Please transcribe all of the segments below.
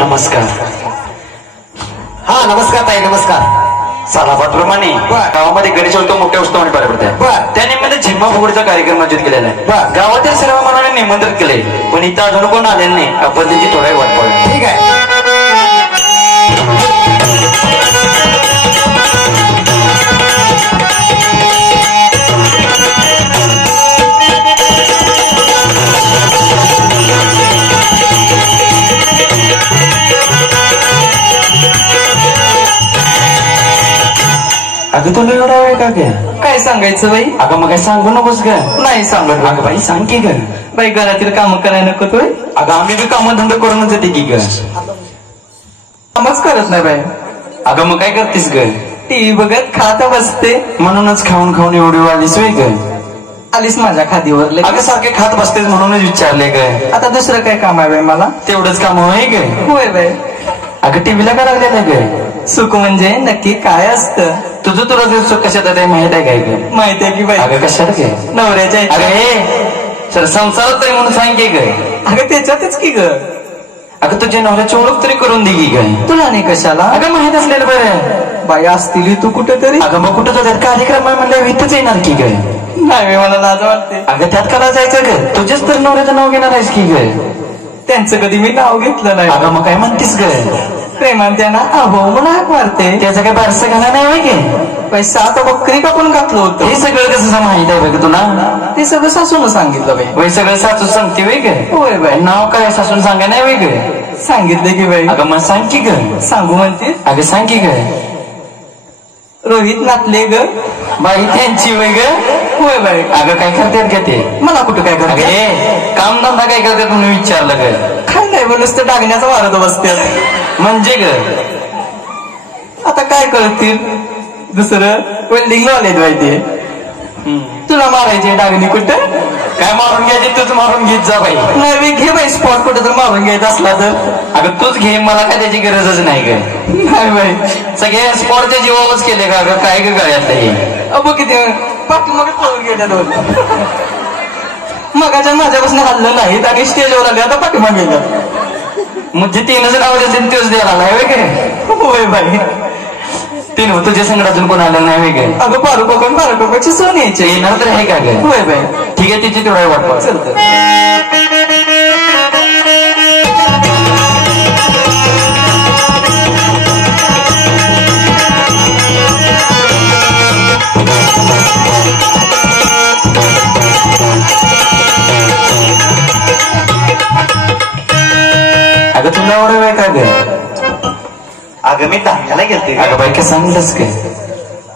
नमस्कार. हा नमस्कार ताई, नमस्कार. सालाबादप्रमाणे गावामध्ये गणेश उत्सव मोठ्या उत्सवाने पार पडत आहे. त्या निमित्त झिम्मा फुगडीचा कार्यक्रम आयोजित केलेला आहे. गावातील सर्व मनाने निमंत्रित केले, पण इथं अजून कोण आलेलं नाही. आपण त्याची थोडा वाट पाहूया. ठीक आहे. अगं तुला एवढा वेळ का ग? काय सांगायचं बाई? अगं मग काय सांगू नकोस ग. नाही सांगत. अगं बाई सांग की ग. बाई घरातील काम करायला नको तोय. अगं आम्ही बी कामधंदा करूनच येते की ग. कामच करत नाही बाई. अगं मग काय करतेस ग? टीव्ही बघत खात बसते. म्हणूनच खाऊन खाऊन एवढी आलीस वेग. आलीस माझ्या खादीवर लगे. अगं सारखे खात बसतेस म्हणूनच विचारले ग. आता दुसरं काय काम आहे बाई मला? तेवढंच काम होय ग. होय बाई. अगं टीव्हीला का लागलेलं ग? सुख म्हणजे नक्की काय असतं? तुझं तुला ते सुख कशात आहे माहित आहे काय ग? माहिती आहे की बाई. अगं कशात ग? नवऱ्याच्या अगं हे सर संसारात तरी म्हणून सांग की ग. अगं त्याच्यातच की ग. अगं तुझ्या नवऱ्याची ओळख तरी करून दे की ग. तुला नाही कशाला? अगं माहित असलेलं बरं. बाई असतील तू कुठेतरी. अगं मग कुठं तर कार्यक्रम आहे म्हणलं इथंच येणार की ग. नाही बाई, मला लाज वाटते. अगं त्यात करा जायचं ग. तुझ्याच तर नवऱ्याचं नाव घेणार आहेस की ग. त्यांचं कधी मी नाव घेतलं नाही. अगं मग काय म्हणतीस ग? प्रेमान त्यांना अहो म्हणून हाक मारते. त्याचं काय बारसं घाला नाही होय की? पैसा आता बकरी कापून घातलं होतं. हे सगळं कसं माहित आहे बघ तुला? ते सगळं सासून सांगितलं बाई. वय सगळं सासू सांगते वेग. होय बाई. नाव काय सासून सांगा नाही वेग. सांगितलं की बाई. अगं मग सांग की ग. सांगू म्हणते. अगं सांग की ग. रोहित नातले ग. बाई त्यांची वेग. होय बाई. अगं काय करतात का ते? मला कुठं काय अगं करते? हे कामधंदा काय करतात म्हणून विचारलं ग. काय नाही बघ, नुसतं डागण्याचा वारत बसते. म्हणजे ग आता काय करतील? दुसरं वेल्डिंग लावलेत बाई ते. तुला मारायची डागणी कुठं? काय मारून घ्यायची तूच मारून घेत जा बाई. नाही बाई, घे बाई स्पॉट कुठं तर मारून घ्यायचा असला तर. अगं तूच घे, मला काय त्याची गरजच नाही ग. नाही बाई. सगळे स्पॉटच्या जीवावरच केले का ग? काय ग गळ्यातलं हे? अबो किती पाठी मग पळून गेल्या दोन. मगाच्या माझ्यापासून हल्लं नाहीत आणि स्टेजवर आले, आता पाठीमागे गेल्यात. म्हणजे तीनच नाव देतील तेच द्यायला आलाय वेगळे. होय बाई. तीन तुझ्या संकट अजून कोण आलेलं नाही वेगळे. अगं पारुपाची सण यायचे. येणार तर आहे का ग? होय बाई. ठीक आहे, तिची तेवढा वाट पाहत. चलत. अगं तुला एवढा वेळ का ग? अगं मी धान्याला गेलते. अगं बाई काय सांगलंस काय?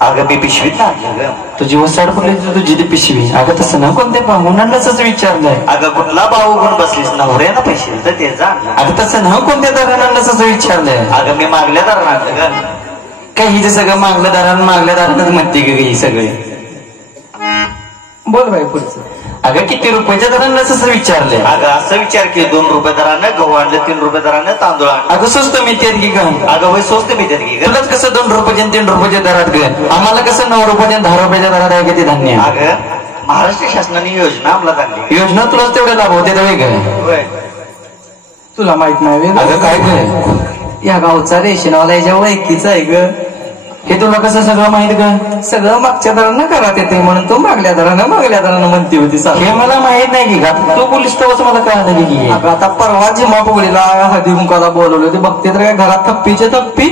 अगं मी पिशवीत आणलं ग. तुझी वसाड पडली तुझी ती पिशवी. अगं तसं ना कोणत्या पाहुण्यांनाच विचारलंय. अगं कुठला भाऊ गुण बसलीस नवऱ्यानं पैसे तर त्याचा आणला. अगं तसं ना कोणत्या दारांनाच विचारलंय. अगं मी मागल्या दारानं आणलं ग. काय हिचं सगळं मागल्या दारांनाच म्हणते ग ही सगळे. बोल बाई पुढचं. अगं किती रुपयाच्या दरांनाच विचारलंय. अगं असं विचार की 2 रुपये दरानं गहू आणलं, 3 रुपये दरानं तांदूळ आणलं. अगं स्वस्त मिळते की ग? अगं वय स्वस्त मिळतात की ग. तुलाच कसं 2 रुपयाच्या 3 रुपयाच्या दरात ग? आम्हाला कसं 9 रुपयाच्या 10 रुपयाच्या दरात आहे का ते धान्य? अगं महाराष्ट्र शासनाने योजना अंमलात आणली. योजना तुलाच तेवढे लाभ होते तर ग. होय. तुला माहित नाही. अगं काय ग? या गावचा रेशनवाला याच्या ओळखीचा आहे ग. हे तुला कसं सगळं माहित ग? सगळं मागच्या दरानं करत येते म्हणून तो मागल्या दरानं म्हणते होती सारखी. हे मला माहित नाही की का? तू बोलीस तेव्हाच मला कळालं की अगं आता परवा जिमा फुगडीला हळदी कुंकाला बोलवलं ते बघते तर काय घरात थप्पीचे थप्पी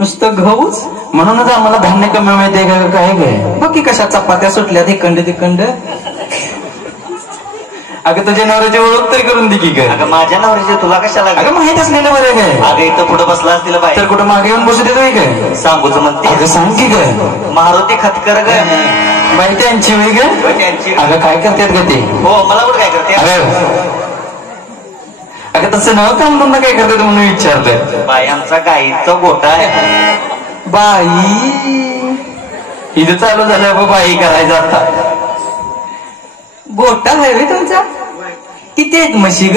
नुसतं गहूच. म्हणूनच आम्हाला धान्य कमी मिळते का काय ग? बघ की कशा चपात्या सुटल्या तिकंड. अगं तुझ्या नवऱ्याची ओळख तरी करून दे की ग. अगं माझ्या नवऱ्याचे तुला कशाला ग? अगं माहित असलेलं बरं ग. अगं इथं पुढे बसला असतील बाई तर कुठं मागे येऊन बसू देतोय ग? सांगूच म्हणते. अगं सांग की ग. मारुती खतकर ग. बाई त्यांची वेग. त्यांची. अगं काय करतात ग ते? हो मला कुठं काय करते? अगं तसं नव काम बंद काय करतात म्हणून विचारलं. बाई आमचा गाईचा गोठा आहे. बाई इथं चालू झालं बाई करायचं आता. गोटा आहे वे तुमचा? किती आहेत म्हशी ग?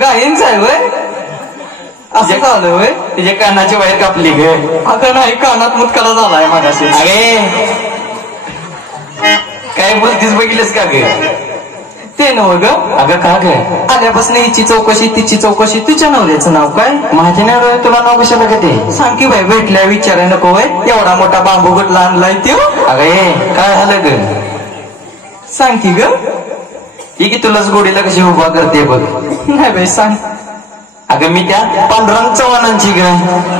गायींचा आहे वय? असं झालं वय? तिच्या कानाची वायर कापली ग. अगं नाही, कानात मुतकाला झालाय मागाशी. अरे काय बोलतीस बघितलंस का ग? ते नव ग. अगं का ग आल्यापासून हिची चौकशी तिची चौकशी. तुझ्या नवऱ्याचं नाव काय? माहिती नाही रे, तुला नाव कशाला का ते? सांग की बाई, भेटल्या विचाराय नको वय. एवढा मोठा बांबू गटला आणलाय त्यो. अगं ये काय झालं ग? सांग की ग. ही की तुलाच गोडीला कशी उभा करते बघ. नाही बाई सांग. अगं मी त्या पांडुरंग चव्हाणांची ग.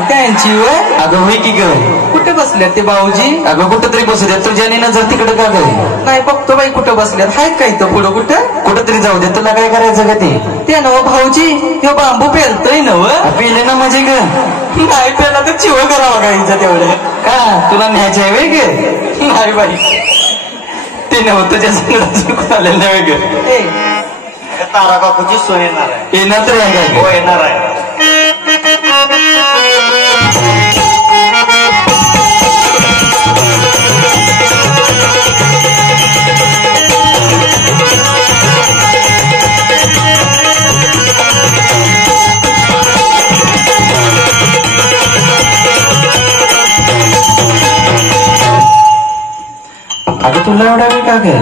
त्यांची वय? अगं होय की ग. कुठे बसल्यात ते भाऊजी? अगं कुठं तरी बसू द्या, तुझ्या नजर तिकडे का ग? नाही बघतो बाई कुठं बसल्यात. आहेत का इथं पुढं कुठं? कुठं तरी जाऊ दे, तुला काय करायचं का ते नव भाऊजी, ह्यो बांबू पेलतोय नव. पिले ना माझे ग. नाही पेला तर चिव करावा का हिचं तेवढं? का तुला न्यायचं आहे वे ग? नाही बाई. ते नव्हतं तुझ्या संकटात आलेलं नाही ग. ए तारा काकूची सोय येणार आहे. येणार तर आहे हो का? येणार आहे. अगं तुला एवढा वेळ का ग?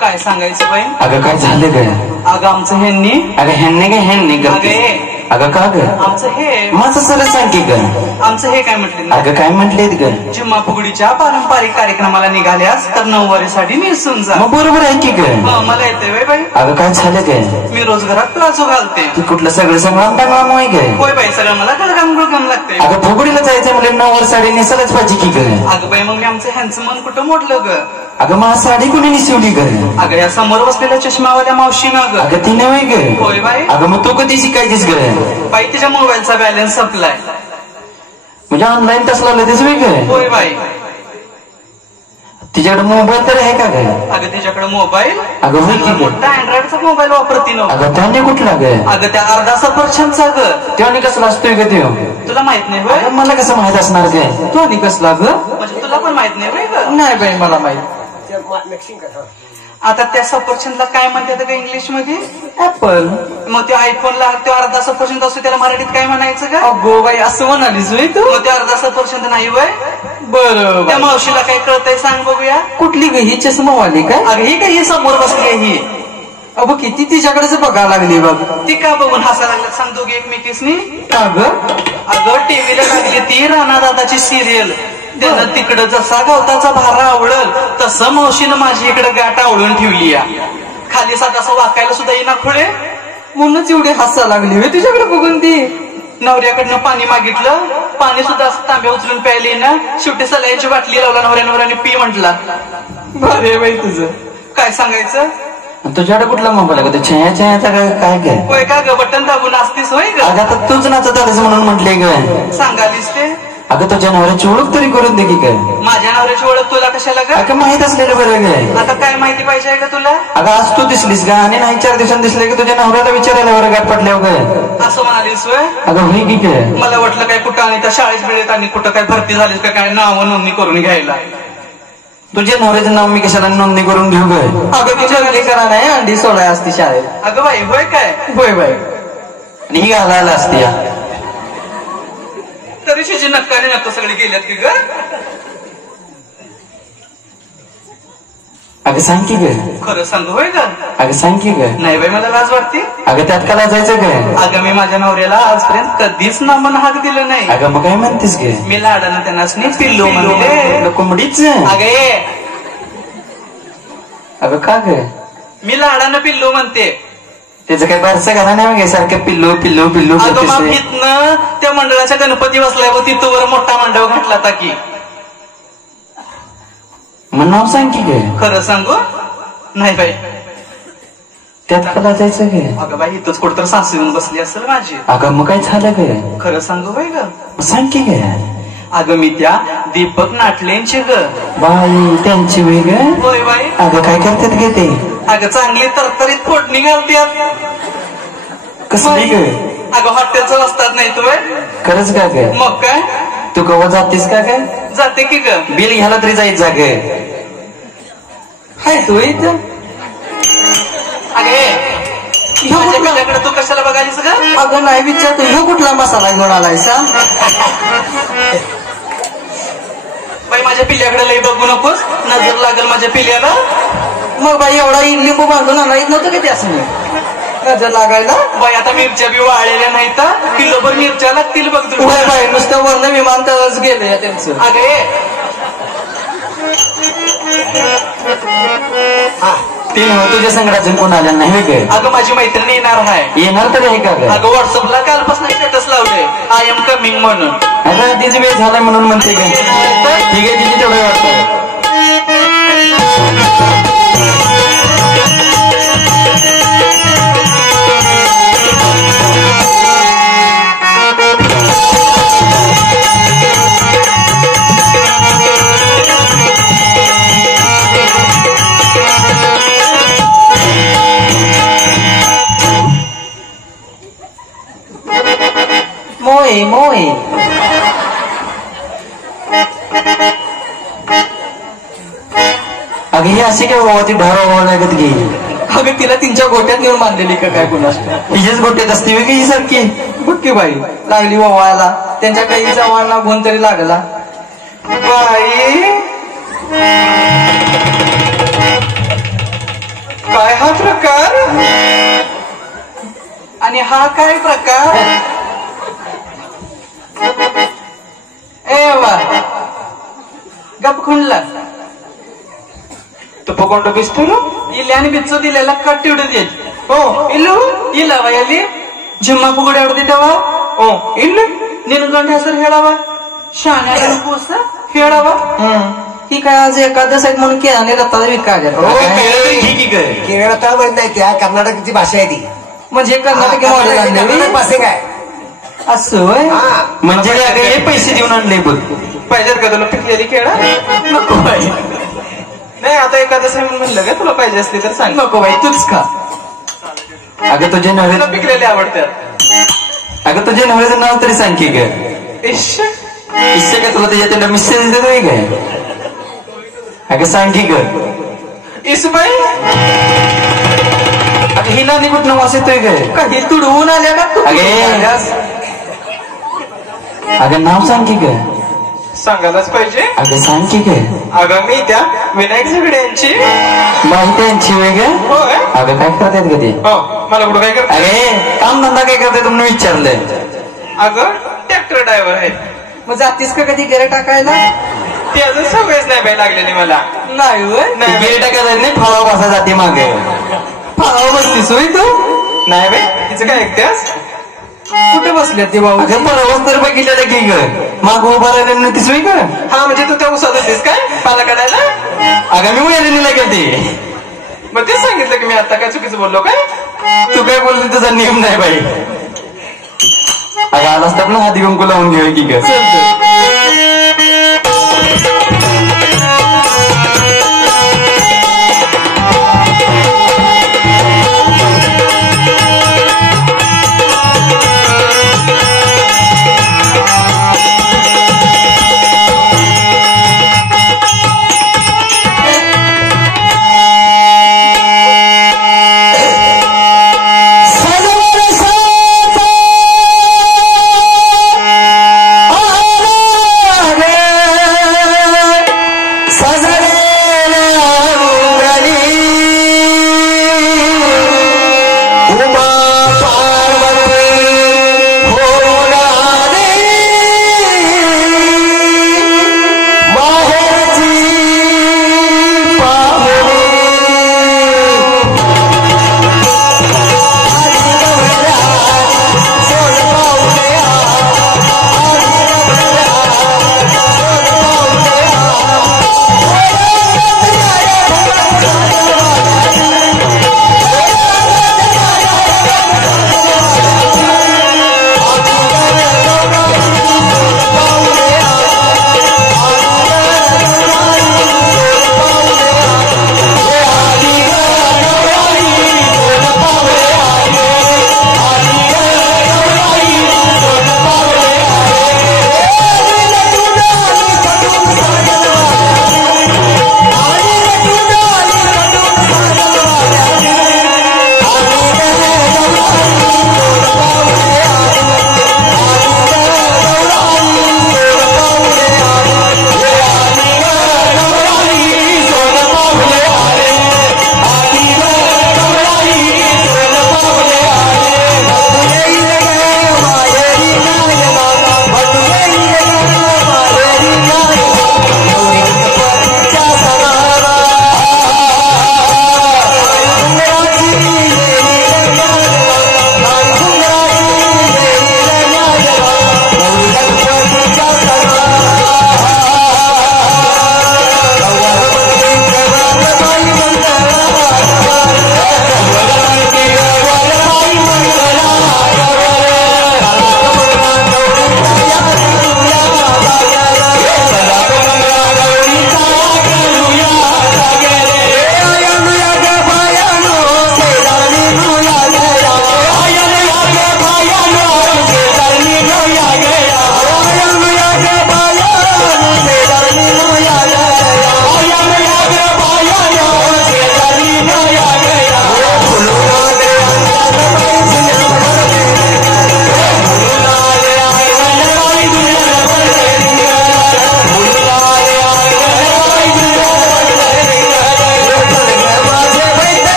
काय सांगायचं बाई? अगं काय झालं ग? अगं आमचं ह्यांनी. अगं ह्यांनी काय ह्यांनी अगं करते? हे. अगं का ग? आमचं हे. माझं सरळ सांग की ग. आमचं हे काय म्हटलं? अगं काय म्हटलेत ग? जिम्मा फुगडीच्या पारंपरिक कार्यक्रमाला निघाल्यास तर नऊवारी साडी नेसून जा. मग बरोबर आहे की ग. मला येते वय बाई. अगं काय झालं ग? मी रोज घरात प्लाझो घालते. तू कुठलं सगळं संग्राम टांगला आहे ग? होय बाई, सगळं मला गळगाम गुळगाम लागते. अगं फुगडीला जायचं म्हणजे नऊवार साडी नेसायलाच पाहिजे की ग. अगं बाई, मग मी आमचं ह्यांचं मन कुठं मोडलं ग? अगं मला साडी कोणी नेसवली ग? अगं या समोर बसलेल्या चष्मावाल्या मावशीनं ग. अगं ती नव्हे ग. होय बाई. अगं मग तू कधी शिकायचीस ग? बाई तिच्या मोबाईलचा बॅलन्स संपलाय. म्हणजे ऑनलाईन तसला लगेच वे ग? होय बाई. तिच्याकडे मोबाईल तर आहे का ग? अगं तिच्याकडे मोबाईल. अगं होय की ग. मोठा अँड्रॉइडचा मोबाईल वापरती नव्हता. अगं त्याने कुठला ग? अगं त्या अर्धा सफरचंदचा ग. त्याने कसला असतोय ग त्यो? तुला माहित नाही होय? अगं मला कसं माहित असणार ग? तो आणि कसला ग? म्हणजे तुला पण माहित नाही होय ग? नाही बाई मला माहित. आता त्या सफरचंदला काय म्हणतात ग इंग्लिश मध्ये? ऍपल. मग त्या आयफोनला तो अर्धा सफरचंद असतो, त्याला मराठीत काय म्हणायचं ग? अगो बाई, असं म्हणालीस होय तू? मग ते अर्धा सफरचंद नाही वय? बरं. त्या मावशीला काय कळतंय सांग बघूया. कुठली ग ही चष्मावाली काय? अगं ही काय, ही समोर बसली आहे ही. अगं किती तिच्याकडेच बघायला लागली बघ. ती का बघून हसायला लागल्यात सांग दोघी एकमेकीसनी? का ग? अगं टीव्हीला लागली ती राणा दादाची सिरियल. त्यानं तिकडं जसा गवताचा भारा आवडल तसं मावशीनं माझी इकडे गाठ आवळून ठेवली या. खाली साधा वाकायला सुद्धा येईना खुळे. म्हणूनच एवढी हसायला लागली होय तुझ्याकडे बघून ती. नवऱ्याकडनं पाणी मागितलं, पाणी सुद्धा असं तांब्या उचलून प्यायली ना. शेवटी सलाईची बाटली लावला नवऱ्याने पी म्हटला. बरे बाई तुझं काय सांगायचं. तुझ्याकडे कुठला मोबाईल आहे? छाया छायाचा काय काय? होय का ग? बटन दाबून असतीस होय ग? अगं आता तूच नाचत आलीस म्हणून म्हटले ग. सांगालीस ते. अगं तुझ्या नवऱ्याची ओळख तरी करून दे की काय? माझ्या नवऱ्याची ओळख तुला कशाला ग? अगं माहित असलेलं बरं ग. आता काय माहिती पाहिजे का तुला? अगं आज तू दिसलीस का? आणि नाही 4 दिवसांनी दिसले की तुझ्या नवऱ्याला विचारायला बरं गाठ पडल्यावर ग. असं म्हणालीस होय? अगं होई की काय? मला वाटलं काय कुठं आणि त्या शाळेत मिळत आणि कुठं काय भरती झालीस का काय नाव नोंदणी करून घ्यायला. तुझ्या नवऱ्याचं नाव मी कशाला नोंदणी करून घेऊ ग? अगं तुझ्या घरी करा नाही, अंडी सोडाय असते शाळेत. अगं बाई होय काय? होय बाई. आणि ही घालायला असते या. तरी शिजी नक्काने नक्का सगळे गेल्यात की ग? अगं सांग की ग. खरं सांगू होय ग? अगं सांग की ग. नाही बाई मला लाज वाटते. अगं त्यात का लाजायचं ग? अगं मी माझ्या नवऱ्याला आजपर्यंत कधीच नामन हाक दिलं नाही. अगं मग काय म्हणतेस ग? मी लाडानं त्यांना पिल्लू म्हणते. कोंबडीच. अगं ये. अगं का ग? मी लाडानं पिल्लू म्हणते. त्याचं काय बारसं घाला नाही सारखं पिल्लू पिल्लू पिल्लू. अगं मग इथनं त्या मंडळाच्या गणपती बसलाय व तिथं वर मोठा मंडळ घातला होता की. मग नाव सांग की ग. खरं सांगू? नाही बाई. त्यात का लाजायचं ग? अगं बाई इथंच कुठं सासू येऊन बसली असेल माझी. अगं मग काय झालं ग? खरं सांगू बाई ग? सांग की ग. अगं मी त्या दीपक नाटलेंची ग. बाई त्यांची वेग. होय बाई. अगं काय करतात ग ते? अगं चांगली तरतरीत फोडणी घालतात. कसली ग? अगं हॉटेलचं असतात नाही तू. खरंच का ग? मग काय? तू कवा जातेस का ग? जाते की ग. बिल घ्यायला तरी जायचं ग. हाय तू इथं. अगे माझ्याकडे तू कशाला बघालीस ग? अगं नाही विचारतो ह्यो कुठला मसाला घेऊन आलायसा? बाई माझ्या पिल्ल्याकडे लई बघू नकोस, नजर लागल माझ्या पिल्ल्याला. मग बाई एवढा लिंबू बांधून आणायच नव्हतं का ते असं नजर लागायला? बाई आता मिरच्या बी वाळलेल्या नाहीत, किलोभर मिरच्या लागतील बघ होय तुला. बाई नुसतं वर्ण विमानतळच गेलं त्यांचं. अगे ती नव्ह तुझ्या संकटातून कोण आलं नाही काय? अगं माझी मैत्रिणी येणार आहे. येणार तर आहे का ग? अगं व्हॉट्सअपला कालपासून स्टेटस लावले आय एम कमिंग म्हणून. आता तिची वेळ झालाय म्हणून म्हणते काय? ठीक आहे तिची तेवढं वाटतं. मोय मोय अगं ही अशी काय बाबा ती ढारा लागत गेली. अगं तिला तिच्या गोट्यात नेऊन बांधलेली का काय कुणास हिच्याच गोट्यात असते वेगळी ही सारखी. बुटकी बाई लागली ववायला, त्यांच्या काही जवांना गुण तरी लागला. बाई काय हा प्रकार आणि हा काय प्रकार? ए वा गप खुंडला तू पकोंड पिस्तूल इल्याने बिच्चो दिलेला कट एवढं देईल. हो इल्लू ಇಲ್ಲ ವಯಲ್ಲಿ ಜಿಮ್ಮ ಪುಗುಡೆ ಹೊಡೆದಿದ್ದವ ಇಲ್ಲು ನಿನ್ನ ಗಂಡ ಹೆಸರು ಹೇಳವ ಶಾನ್ಯಾಗ ಕೂಸ ಹೇಳವ. ही काय आज एकादश आहेत म्हणून केळाने रत्ताला विकायला केरळ तर माहित नाही त्या कर्नाटकची भाषा आहे ती. म्हणजे कर्नाटकी मॉडेल आणले कर्नाटक भाषे काय असं होय. हा म्हणजे अगं हे पैसे देऊन आणले बघ. पाहिजेत का तुला पिकलेली केळं? नको बाई. नाही आता एखादं म्हणून म्हणलं का तुला पाहिजे असली तर सांग. नको बाई तूच खा. अगं तुझे नव्हे तुला पिकलेले आवडतात. अगं तुझ्या नव्हेचं नाव तरी सांग की ग. इश्श इच्छा का तुला त्याच्या त्यांना मिस्टर देतोय काय? अगं सांग की ग. इसबाई अगं हिला निघून वास येतोय काय? काही तुडवून आल्या का तू? अगं नाव सांग की ग. सांगायलाच पाहिजे. अगं सांग की ग. अगं मी त्या विनायक झगडे यांची माहिती यांची वेग. होय. अगं काय करतात का ते? हो मला कुठं काय करत? अरे काम धंदा काय करते तुम्ही विचारलंय. अगं ट्रॅक्टर ड्रायव्हर आहे. मग जातीस का कधी गेरे टाकायला? ती अजून सवयच नाही बाई लागलेली मला. नाही होय. नाही गेले टाकायला नाही फळावा बसा जाते मागे. फाळावर बसतीस होय तू? नाही बाई तिचं काय ऐकतेस? कुठे बसल्या ते भाऊ? अगं परवाच तर बघितलं की ग माग उभा राहिलेलं नाही तिसवी का? हा म्हणजे तू त्या उसात होतीस काय पाला काढायला? अगं मी उयाला गेलते. मग तेच सांगितलं की मी आता काय चुकीचं बोललो काय? तू काय बोलली तुझा नियम नाही बाई. अगं आलास तर ना हाती कुंकू लावून घेऊया की ग. Oh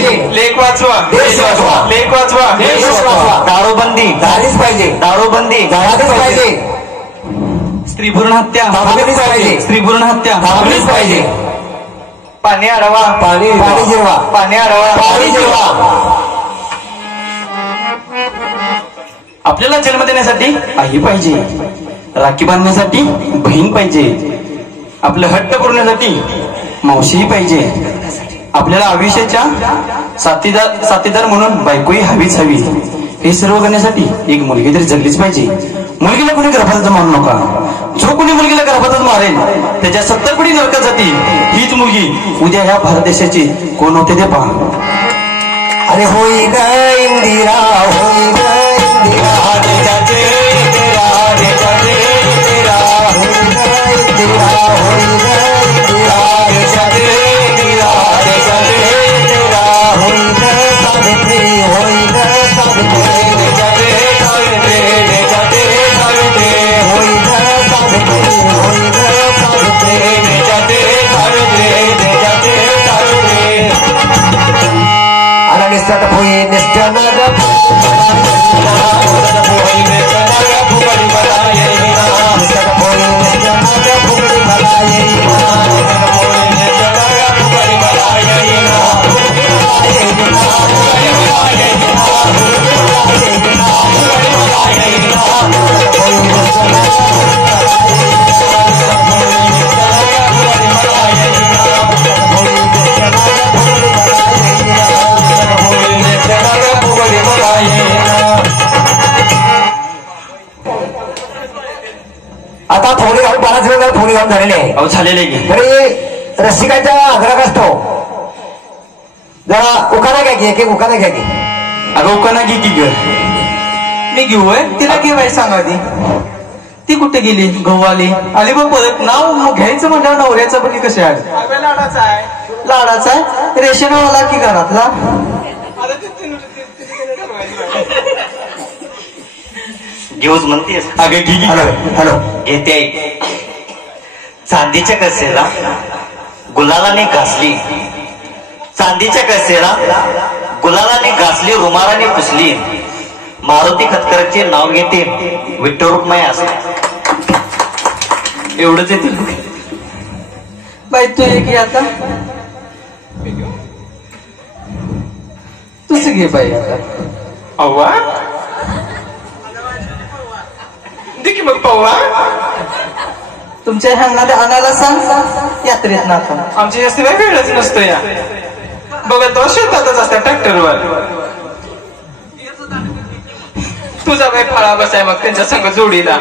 पाहिजे लेख वाचवा देश वाचवा लेख वाचवा देश वाचवा दारूबंदी झालीच पाहिजे दारूबंदी झालाच पाहिजे स्त्री भ्रूण हत्या थांबलीच पाहिजे स्त्री भ्रूण हत्या थांबलीच पाहिजे पाणी अडवा पाणी जिरवा पाणी अडवा पाणी जिरवा आपल्याला जन्म देण्यासाठी आई पाहिजे राखी बांधण्यासाठी बहीण पाहिजे आपलं हट्ट पुरवण्यासाठी मावशीही पाहिजे आपल्याला आयुष्याच्या साथीदार म्हणून बायकोही हवीच हवी हे सर्व करण्यासाठी एक मुलगी तरी जगलीच पाहिजे मुलगीला कोणी गर्भातच मारू नका जो कोणी मुलगीला गर्भातच मारेल त्याच्या 70 पिढी नरकात जातील हीच मुलगी उद्या ह्या भारत देशाची कोण होते ते पहा अरे होईन इंदिरा होईन इंदिरा देशाचे इंदिरा देशाचे इंदिरा होईन इंदिरा होईन इंदिरा देशाचे इंदिरा देशाचे इंदिरा होईन सावित्री होईन सावित्री देशाचे सावित्री देशाचे सावित्री होईन सावित्री होईन सावित्री देशाचे सावित्री देशाचे सावित्री आणि निष्ठा होई निष्ठा आता थोडी घालून 12 वेळ थोडी घालून झालेली आहे अहो झालेले की तरी रसिकाचा आग्रह असतो जरा उखाणा घ्या की एक एक उखाणा घ्या की अगं उकाना की की ग मी घेऊ तिला घेवाय सांगा ती कुठे गेली गव्हाली आली बघ परत नाव मग घ्यायचं म्हणल्यावर नवऱ्याचं बघी कसे आले लाडाचा आहे रेशनवाला की घरातला घेऊच म्हणतेस अगं की हॅलो हॅलो येते चांदीच्या कसेला गुलालाने घासली चांदीच्या कसेला गुलालाने घासली रुमालाने पुसली मारुती खतकरचे नाव घेते विठ्ठल रुक्माई असते एवढंच येतील बाई तू एक आता तुझं घे बाई आता अव्वा देखी मग पव्वा तुमच्या ह्यांना आणायला सांग यात्रेत ना आता आमची जास्त वेळच नसतो या बघा तो शेतातच असतात ट्रॅक्टरवर तुझा काही फळा बसाय मग त्यांच्या संग जोडीला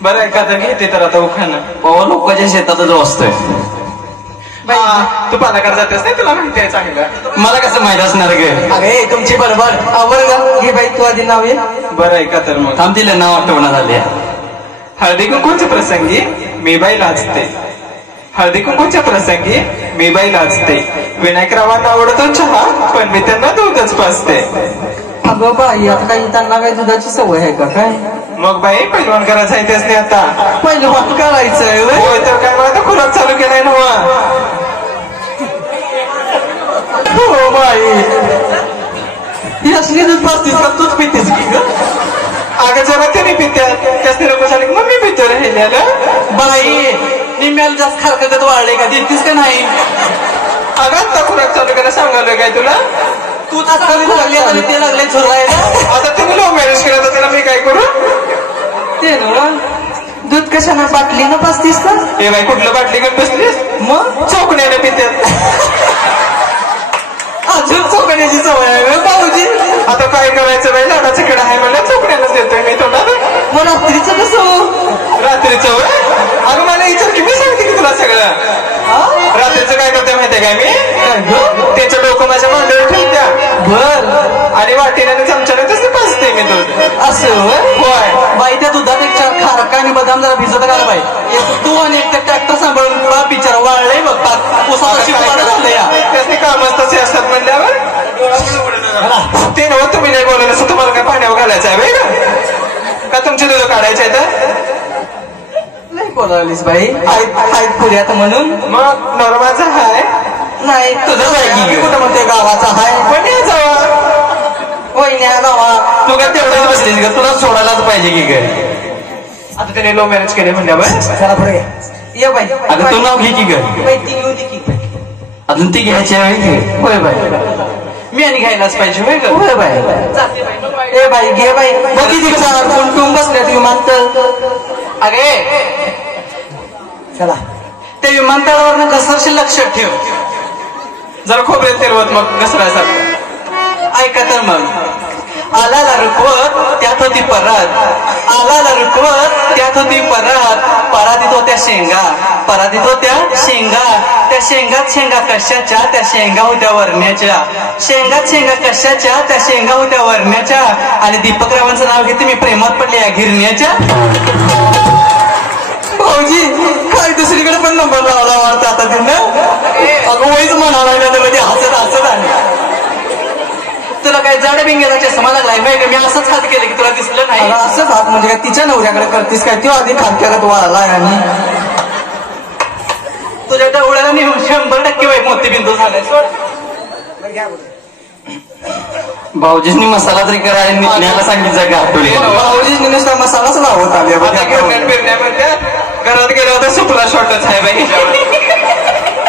बरं एखादं घेते तर आता उखाणं पवा लोकांच्या शेतातच असतोय तू पालाकार जातेस नाही तुला माहिती आहे चांगलं मला कसं माहित असणार गे अरे तुमची बरोबर आवड घे बाई तू आधी नाव ये बरं ऐका तर मग थांब तिला नाव आठवण्यात आले हळदी कुंकूच्या प्रसंगी मी बाई लाजते हळदी कुंकूच्या प्रसंगी मी बाई लाजते विनायकरावांना आवडतो चहा पण मी त्यांना दूधच पाजते अगं बाई आता काही त्यांना काही दुधाची सवय आहे का काय मग बाई पैलवान करायचं आहे तेच नाही आता पहिलं वाट करायचंय होय तर काय मला तर खुराक चालू केलाय ना हो बाई ही असली दूध पाचतीस का तूच पितेस की ग अगं जरा त्याने पित्या त्याच नको झाले मग मी पितो राहिल्याला बाई निम्याला जास्त खारकत वाढले का देतीस का नाही अगं आता खुराक चालू करायला सांगायला काय तुला तू लागले आणि ते लागले झोरायला आता तुम्ही लव्ह मॅरेज केलं तर त्याला मी काय करू ते ना दूध कशाने बाटलीनं पाचतीस का हे बाई कुठलं बाटली घेऊन बसलीस मग चौकण्याने पित्यात अजून चौकण्याची सवय आहे भाऊजी आता काय करायचं बाई लाडाचं कडा आहे म्हणलं चौकण्यालाच देतोय मी तुला मग रात्रीचं कसं रात्रीचं अगं मला विचार की मी सांगते की तुला सगळं रात्रीचं काय करते माहितीये काय मी त्याचं डोकं माझ्या मांडीवर ठेवत्या बर आणि वाटीने चमच्याने तसं पाजते मी दूध असं होय बाई त्या दुधापेक्षा खारका आणि बदाम जरा भिजत घाला बाई एक तू आणि एक ट्रॅक्टर सांभाळून तुला बिचारा वाळलंय बघ उसाची झालं या त्याचे कामच तसे असतात म्हणल्यावर ते नव्हतं तुम्ही नाही बोललं असं तुम्हाला काय पाण्यावर घालायचं आहे बाई का तुमचे दूध काढायचे आहे नाही बोलावलीस बाई आहेत पुऱ्यात म्हणून मग नॉर्मलचा हाय नाही तुझं बाई की मी ग? कुठं म्हणते गावाचा हाय पण या जावा. वहिन्या गावा तू काय तेवढंच बसलीस ग? तुला सोडायलाच पाहिजे की ग? आता त्याने लव्ह मॅरेज केले म्हणल्यावर चला पुढे घ्या. ये बाई अगं तू नाव घे की ग? बाई ती घेऊ दे की अजून ती घ्यायची आहे की? होय बाई मी आणि घ्यायलाच पाहिजे होय ग होय बाई ए बाई घे बाई बघी तिचा कुंटुंब बसल्यात विमानतळ अरे चला ते विमानतळावर घसरशील लक्षात ठेव जरा खोबरेल तेलवत मग घसरायसारखं ऐका तर मग आला रुकवत त्यात होती परत आला रुकवत त्यात होती परत परातीत होत्या शेंगा परातीत होत्या शेंगा त्या शेंगात शेंगा कशाच्या त्या शेंगा होत्या वरण्याच्या शेंगात शेंगा कशाच्या त्या शेंगा होत्या वरण्याच्या आणि दीपकरावांचं नाव घेते मी प्रेमात पडले या गिरण्याच्या भाऊजी काय दुसरीकडे पण नंबर लावला वाटतं आता त्यांना अगं वहीच म्हणाला मध्ये हसत हसत आले तुला काय जाड बिंगेला चष्मा लागलाय माहिती मी असंच हात केलं की तुला दिसलं नाही अगं असंच हात म्हणजे काय तिच्या नवऱ्याकडे करतीस काय तो आधी खारक्याला वाळलाय आणि तुझ्या डोळ्याला नेऊन 100% वाईट मोतीबिंदू झालाय सोड बरं घ्या पुढे. भाऊजींनी मसाला तरी करायला न्यायला सांगितलं का तुला? भाऊजी नुसता मसालाच लावत आले आता गिरण्यात बिरण्यामध्ये घरात गेला तर सुपला शॉर्टच आहे बाई ह्याच्यावर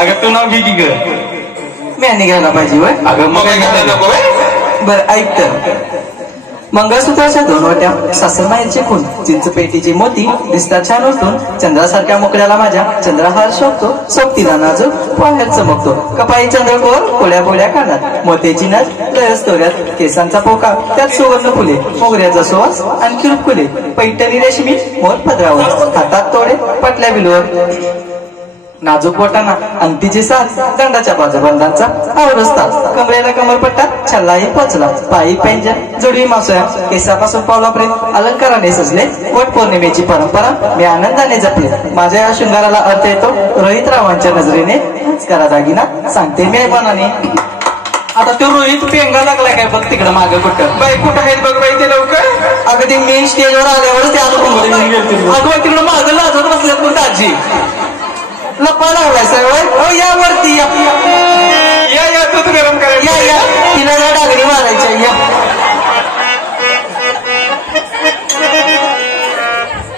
अगं तू नाव घे की ग? मी आणि घ्यायला पाहिजे वय अगं मग काय घेतलं घ्यायला नको बाई बरं ऐक तर मंगळसूत्राच्या 2 वाट्या सासरमाईचे खून चिंचपेटीची मोती दिसतात छान उठून चंद्रासारख्या मोकळ्याला माझ्या चंद्रहार शोभतो सोबतीला नाजूक बाहेर चमकतो कपाळी चंद्रकोर पोळ्या पोळ्या कानात मोत्याची नथ लयच तोऱ्यात केसांचा पोका त्यात सुवर्ण फुले मोगऱ्याचा सुवास आणखी रुपकुले पैठणी रेशमी मोर पदरावर हातात तोडे पटल्या बिलवर नाजूक बोटांना अंगठीची साथ दंडाच्या बाजूबंदांचा आवरस्ता कमरेला कमरपट्टा छल्लाही पोचला पायी पैंजण जुडवी मासोया केसापासून पावलापर्यंत अलंकाराने सजले वट पौर्णिमेची परंपरा मी आनंदाने जपले माझ्या या शृंगाराला अर्थ येतो रोहित रावांच्या नजरेने करा दागिना सांगते मी मनाने आता तो रोहित पेंगा लागलाय काय बघ तिकडं मागं कुठं बाई कुठं आहेत बघ बाई ते लवकर अगं ते मेन स्टेजवर आल्यावरच ते अगं तिकडं मागं लाजत बसल्यात पण दाजी लपा लागलाय सगळं या वरती या दूध गरम करायला या तिला या डागडी मारायच्या या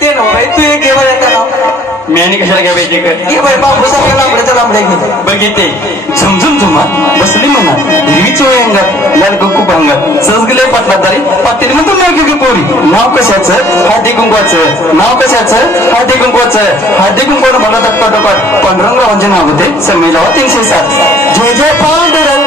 ते ना बाई तू एक घे बरं आता नाव मी आणि कशाला घ्या पाहिजे का? घे बाई बांबू सारख्या लांबड्याच्या लांबड्या घे बघिते झुमझुम झुमा बसली म्हणा हिरवी चोळी अंगात लाल खूप अंगात सहज गेले पाटलादारी पाटील म्हणतो नाव घेऊ पोरी नाव कशाचं हळदी कुंकवाचं नाव कशाचं हळदी कुंकवाचं हळदी कुंकवानं मला टप्पा पांडुरंगरावांचे नाव होते समीरावा 307 जय जय पांडुरंग